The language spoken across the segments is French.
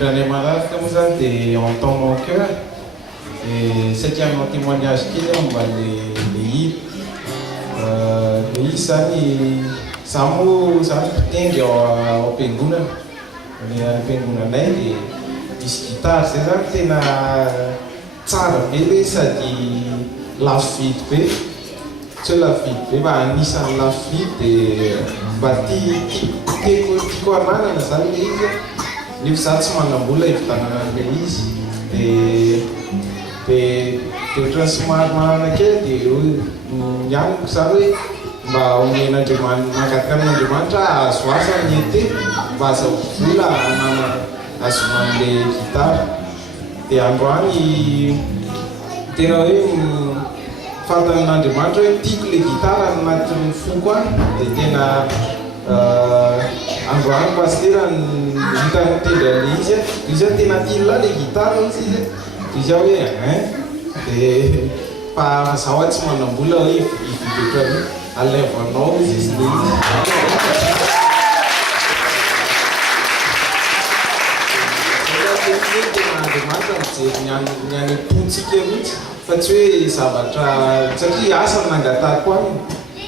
Indranay manaraka moa zany dia entend mon cœur satria manao témoignage kely aho momba le hit. Le hit zany za moa zany mpitendry ao am-piangonana. Ny am-piangonanay dia misy gitara zay zany tena tsara be le sady lafo vidy be. Tsy hoe lafo vidy be fa anisan'ny lafo vidy dia mba tiako ananana zany le izy. Nefa za tsy manam-bola hivitanana an'le izy dia ohatran'ny somary manana kely dia mianiko zany hoe mba omen'Andriamanitra mangataka amin'Andriamanitra azo asa ny ete mba azahoako vola hanana azonan'le gitara. Dia androany tena hoe fantan'Andriamanitra hoe tiako le gitara anatin'ny foko any dia tena androany pastera hitany mitendry an'le izy izy tena tiala le gitara izy izy hoe dia fa zaho tsy manam-bola hoe hividy ohatrany alevanao izy le izy. Andriamanitra mijery ny any am-pontsika mihitsy fa tsy hoe zavatra satria asa no nangatako any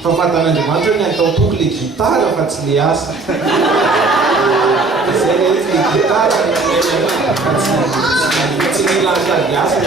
fa fantan'Andriamanitra hoe ny ataotoko le gitara fa tsy le asa. Zay le izy le gitara fa tsy nilatady asa.